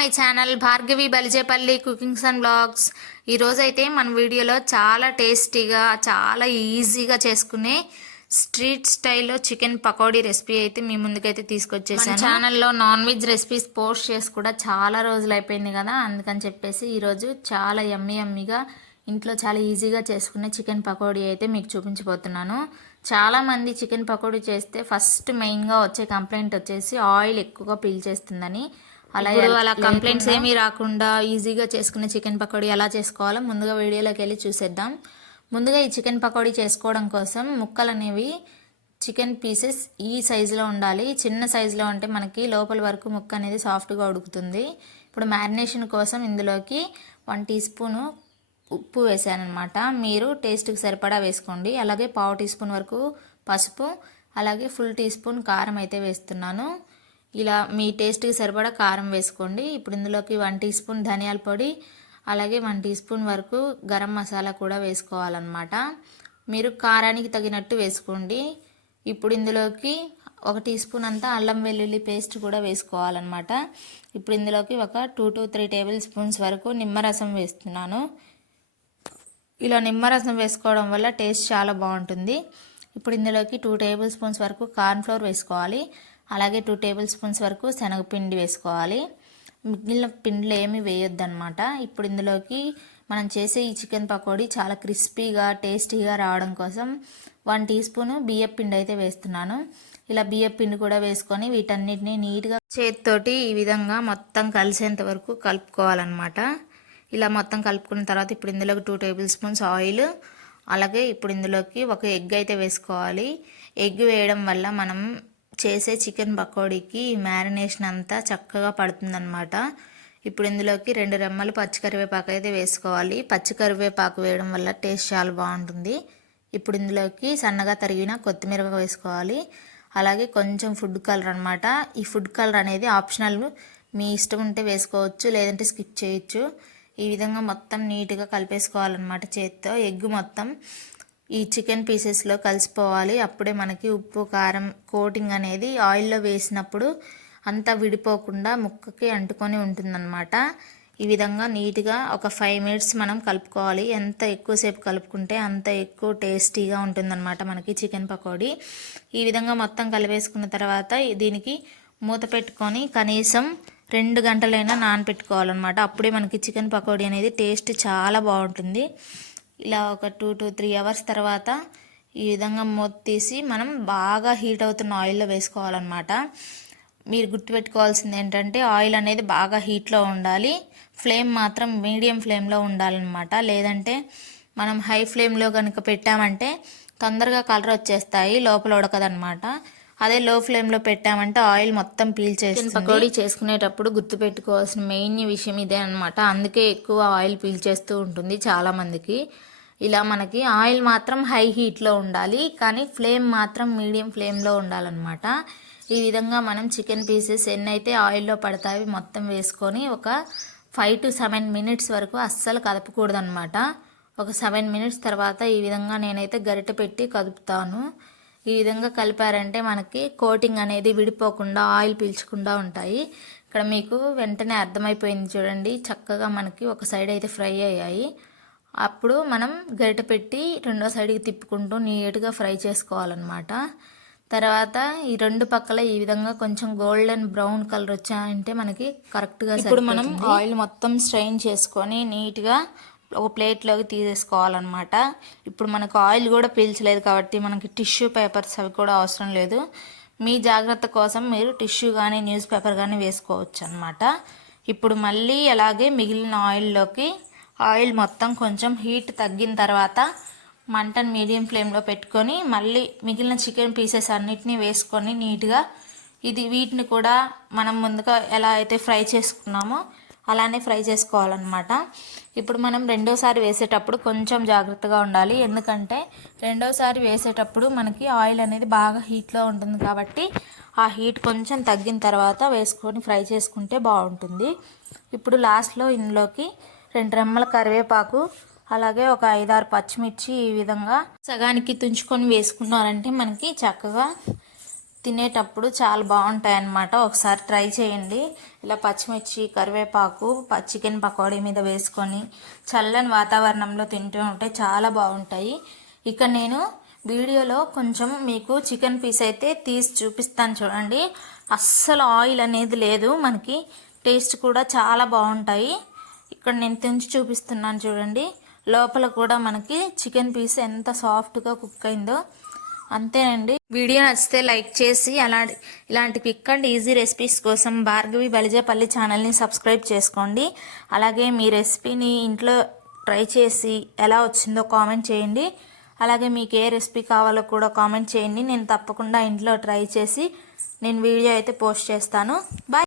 My channel Bhargavi Balijepalli cookings and blogs. ఈరోజైతే మన వీడియోలో చాలా టేస్టీగా చాలా ఈజీగా చేసుకునే స్ట్రీట్ స్టైల్లో చికెన్ పకోడీ రెసిపీ అయితే మీ ముందుకైతే తీసుకొచ్చేసాను. ఛానల్లో నాన్ వెజ్ రెసిపీస్ పోస్ట్ చేసి కూడా చాలా రోజులు అయిపోయింది కదా అందుకని చెప్పేసి ఈరోజు చాలా యమ్మీ యమ్మీగా ఇంట్లో చాలా ఈజీగా చేసుకునే చికెన్ పకోడీ అయితే మీకు చూపించబోతున్నాను. చాలామంది చికెన్ పకోడీ చేస్తే ఫస్ట్ మెయిన్గా వచ్చే కంప్లైంట్ వచ్చేసి ఆయిల్ ఎక్కువగా పీల్చేస్తుందని అలా అలా కంప్లైంట్స్ ఏమీ రాకుండా ఈజీగా చేసుకునే చికెన్ పకోడీ ఎలా చేసుకోవాలో ముందుగా వీడియోలోకి వెళ్ళి చూసేద్దాం. ముందుగా ఈ చికెన్ పకోడీ చేసుకోవడం కోసం ముక్కలు అనేవి చికెన్ పీసెస్ ఈ సైజులో ఉండాలి. చిన్న సైజులో ఉంటే మనకి లోపల వరకు ముక్క అనేది సాఫ్ట్గా ఉడుకుతుంది. ఇప్పుడు మ్యారినేషన్ కోసం ఇందులోకి వన్ టీ స్పూను ఉప్పు వేసానమాట మీరు టేస్ట్కి సరిపడా వేసుకోండి. అలాగే పావు టీ స్పూన్ వరకు పసుపు అలాగే ఫుల్ టీ స్పూన్ కారం అయితే వేస్తున్నాను. ఇలా మీ టేస్ట్కి సరిపడా కారం వేసుకోండి. ఇప్పుడు ఇందులోకి వన్ టీ స్పూన్ ధనియాల పొడి అలాగే వన్ టీ స్పూన్ వరకు గరం మసాలా కూడా వేసుకోవాలన్నమాట. మీరు కారానికి తగినట్టు వేసుకోండి. ఇప్పుడు ఇందులోకి ఒక టీ స్పూన్ అంతా అల్లం వెల్లుల్లి పేస్ట్ కూడా వేసుకోవాలన్నమాట. ఇప్పుడు ఇందులోకి ఒక two to three tablespoons వరకు నిమ్మరసం వేస్తున్నాను. ఇలా నిమ్మరసం వేసుకోవడం వల్ల టేస్ట్ చాలా బాగుంటుంది. ఇప్పుడు ఇందులోకి టూ టేబుల్ స్పూన్స్ వరకు కార్న్ఫ్లోర్ వేసుకోవాలి. అలాగే టూ టేబుల్ స్పూన్స్ వరకు శనగపిండి వేసుకోవాలి. మిగిలిన పిండిలో ఏమి వేయొద్దన్నమాట. ఇప్పుడు ఇందులోకి మనం చేసే ఈ చికెన్ పకోడీ చాలా క్రిస్పీగా టేస్టీగా రావడం కోసం వన్ టీ స్పూన్ బియ్యం పిండి అయితే వేస్తున్నాను. ఇలా బియ్యం పిండి కూడా వేసుకొని వీటన్నిటిని నీట్గా చేతితోటి ఈ విధంగా మొత్తం కలిసేంత వరకు కలుపుకోవాలన్నమాట. ఇలా మొత్తం కలుపుకున్న తర్వాత ఇప్పుడు ఇందులోకి టూ టేబుల్ స్పూన్స్ ఆయిల్ అలాగే ఇప్పుడు ఇందులోకి ఒక ఎగ్ అయితే వేసుకోవాలి. ఎగ్ వేయడం వల్ల మనం చేసే చికెన్ పకోడీకి మ్యారినేషన్ అంతా చక్కగా పడుతుందన్నమాట. ఇప్పుడు ఇందులోకి రెండు రెమ్మలు పచ్చికరివేపాకు అయితే వేసుకోవాలి. పచ్చికరివేపాకు వేయడం వల్ల టేస్ట్ చాలా బాగుంటుంది. ఇప్పుడు ఇందులోకి సన్నగా తరిగిన కొత్తిమీర వేసుకోవాలి. అలాగే కొంచెం ఫుడ్ కలర్ అనమాట ఈ ఫుడ్ కలర్ అనేది ఆప్షనల్. మీ ఇష్టం ఉంటే వేసుకోవచ్చు లేదంటే స్కిప్ చేయొచ్చు. ఈ విధంగా మొత్తం నీట్గా కలిపేసుకోవాలన్నమాట చేత్తో. ఎగ్ మొత్తం ఈ చికెన్ పీసెస్లో కలిసిపోవాలి. అప్పుడే మనకి ఉప్పు కారం కోటింగ్ అనేది ఆయిల్లో వేసినప్పుడు అంతా విడిపోకుండా ముక్కకి అంటుకొని ఉంటుందన్నమాట. ఈ విధంగా నీట్గా ఒక ఫైవ్ మినిట్స్ మనం కలుపుకోవాలి. ఎంత ఎక్కువసేపు కలుపుకుంటే అంత ఎక్కువ టేస్టీగా ఉంటుందన్నమాట మనకి చికెన్ పకోడీ. ఈ విధంగా మొత్తం కలిపేసుకున్న తర్వాత దీనికి మూత పెట్టుకొని కనీసం రెండు గంటలైనా నానపెట్టుకోవాలన్నమాట. అప్పుడే మనకి చికెన్ పకోడీ అనేది టేస్ట్ చాలా బాగుంటుంది. ఇలా ఒక టూ టు త్రీ అవర్స్ తర్వాత ఈ విధంగా మూత తీసి మనం బాగా హీట్ అవుతున్న ఆయిల్లో వేసుకోవాలన్నమాట. మీరు గుర్తుపెట్టుకోవాల్సింది ఏంటంటే ఆయిల్ అనేది బాగా హీట్లో ఉండాలి. ఫ్లేమ్ మాత్రం మీడియం ఫ్లేమ్లో ఉండాలన్నమాట. లేదంటే మనం హై ఫ్లేమ్లో కనుక పెట్టామంటే తొందరగా కలర్ వచ్చేస్తాయి లోపల ఉడకదనమాట అదే లో ఫ్లేమ్లో పెట్టామంటే ఆయిల్ మొత్తం పీల్చేస్తుంది పకోడీ చేసుకునేటప్పుడు గుర్తుపెట్టుకోవాల్సిన మెయిన్ విషయం ఇదే అనమాట అందుకే ఎక్కువ ఆయిల్ పీల్చేస్తూ ఉంటుంది చాలామందికి. ఇలా మనకి ఆయిల్ మాత్రం హై హీట్లో ఉండాలి కానీ ఫ్లేమ్ మాత్రం మీడియం ఫ్లేమ్లో ఉండాలన్నమాట. ఈ విధంగా మనం చికెన్ పీసెస్ ఎన్నైతే ఆయిల్లో పడతాయి మొత్తం వేసుకొని ఒక ఫైవ్ టు సెవెన్ మినిట్స్ వరకు అస్సలు కదపకూడదనమాట ఒక సెవెన్ మినిట్స్ తర్వాత ఈ విధంగా నేనైతే గరిటె పెట్టి కదుపుతాను. ఈ విధంగా కలిపారంటే మనకి కోటింగ్ అనేది విడిపోకుండా ఆయిల్ పీల్చకుండా ఉంటాయి. ఇక్కడ మీకు వెంటనే అర్థమైపోయింది చూడండి. చక్కగా మనకి ఒక సైడ్ అయితే ఫ్రై అయ్యాయి. అప్పుడు మనం గరిటె పెట్టి రెండో సైడ్కి తిప్పుకుంటూ నీట్గా ఫ్రై చేసుకోవాలన్నమాట. తర్వాత ఈ రెండు పక్కల ఈ విధంగా కొంచెం గోల్డెన్ బ్రౌన్ కలర్ వచ్చాయంటే మనకి కరెక్ట్గా ఇప్పుడు మనం ఆయిల్ మొత్తం స్ట్రెయిన్ చేసుకొని నీట్గా ఒక ప్లేట్లోకి తీసేసుకోవాలన్నమాట. ఇప్పుడు మనకు ఆయిల్ కూడా పీల్చలేదు కాబట్టి మనకి టిష్యూ పేపర్స్ అవి కూడా అవసరం లేదు. మీ జాగ్రత్త కోసం మీరు టిష్యూ కానీ న్యూస్ పేపర్ కానీ వేసుకోవచ్చు అనమాట ఇప్పుడు మళ్ళీ అలాగే మిగిలిన ఆయిల్లోకి ఆయిల్ మొత్తం కొంచెం హీట్ తగ్గిన తర్వాత మంటను మీడియం ఫ్లేమ్లో పెట్టుకొని మళ్ళీ మిగిలిన చికెన్ పీసెస్ అన్నిటినీ వేసుకొని నీట్గా ఇది వీటిని కూడా మనం ముందుగా ఎలా అయితే ఫ్రై చేసుకున్నామో అలానే ఫ్రై చేసుకోవాలన్నమాట. ఇప్పుడు మనం రెండోసారి వేసేటప్పుడు కొంచెం జాగ్రత్తగా ఉండాలి. ఎందుకంటే రెండోసారి వేసేటప్పుడు మనకి ఆయిల్ అనేది బాగా హీట్లో ఉంటుంది కాబట్టి ఆ హీట్ కొంచెం తగ్గిన తర్వాత వేసుకొని ఫ్రై చేసుకుంటే బాగుంటుంది. ఇప్పుడు లాస్ట్లో ఇందులోకి రెండు రెమ్మల కరివేపాకు అలాగే ఒక ఐదారు పచ్చిమిర్చి ఈ విధంగా సగానికి తుంచుకొని వేసుకున్నారంటే మనకి చక్కగా తినేటప్పుడు చాలా బాగుంటాయి అన్నమాట ఒకసారి ట్రై చేయండి. ఇలా పచ్చిమిర్చి కరివేపాకు చికెన్ పకోడీ మీద వేసుకొని చల్లని వాతావరణంలో తింటూ ఉంటే చాలా బాగుంటాయి. ఇక నేను వీడియోలో కొంచెం మీకు చికెన్ పీస్ అయితే తీసి చూపిస్తాను చూడండి. అస్సలు ఆయిల్ అనేది లేదు. మనకి టేస్ట్ కూడా చాలా బాగుంటాయి. ఇక్కడ నేను తెంచి చూపిస్తున్నాను చూడండి. లోపల కూడా మనకి చికెన్ పీస్ ఎంత సాఫ్ట్గా కుక్ అయిందో. అంతేనండి. వీడియో నచ్చితే లైక్ చేసి అలాంటి ఇలాంటి క్విక్ అండ్ ఈజీ రెసిపీస్ కోసం భార్గవి బలిజేపల్లి ఛానల్ని సబ్స్క్రైబ్ చేసుకోండి. అలాగే మీ రెసిపీని ఇంట్లో ట్రై చేసి ఎలా వచ్చిందో కామెంట్ చేయండి. అలాగే మీకు ఏ రెసిపీ కావాలో కూడా కామెంట్ చేయండి. నేను తప్పకుండా ఇంట్లో ట్రై చేసి నేను వీడియో అయితే పోస్ట్ చేస్తాను. బాయ్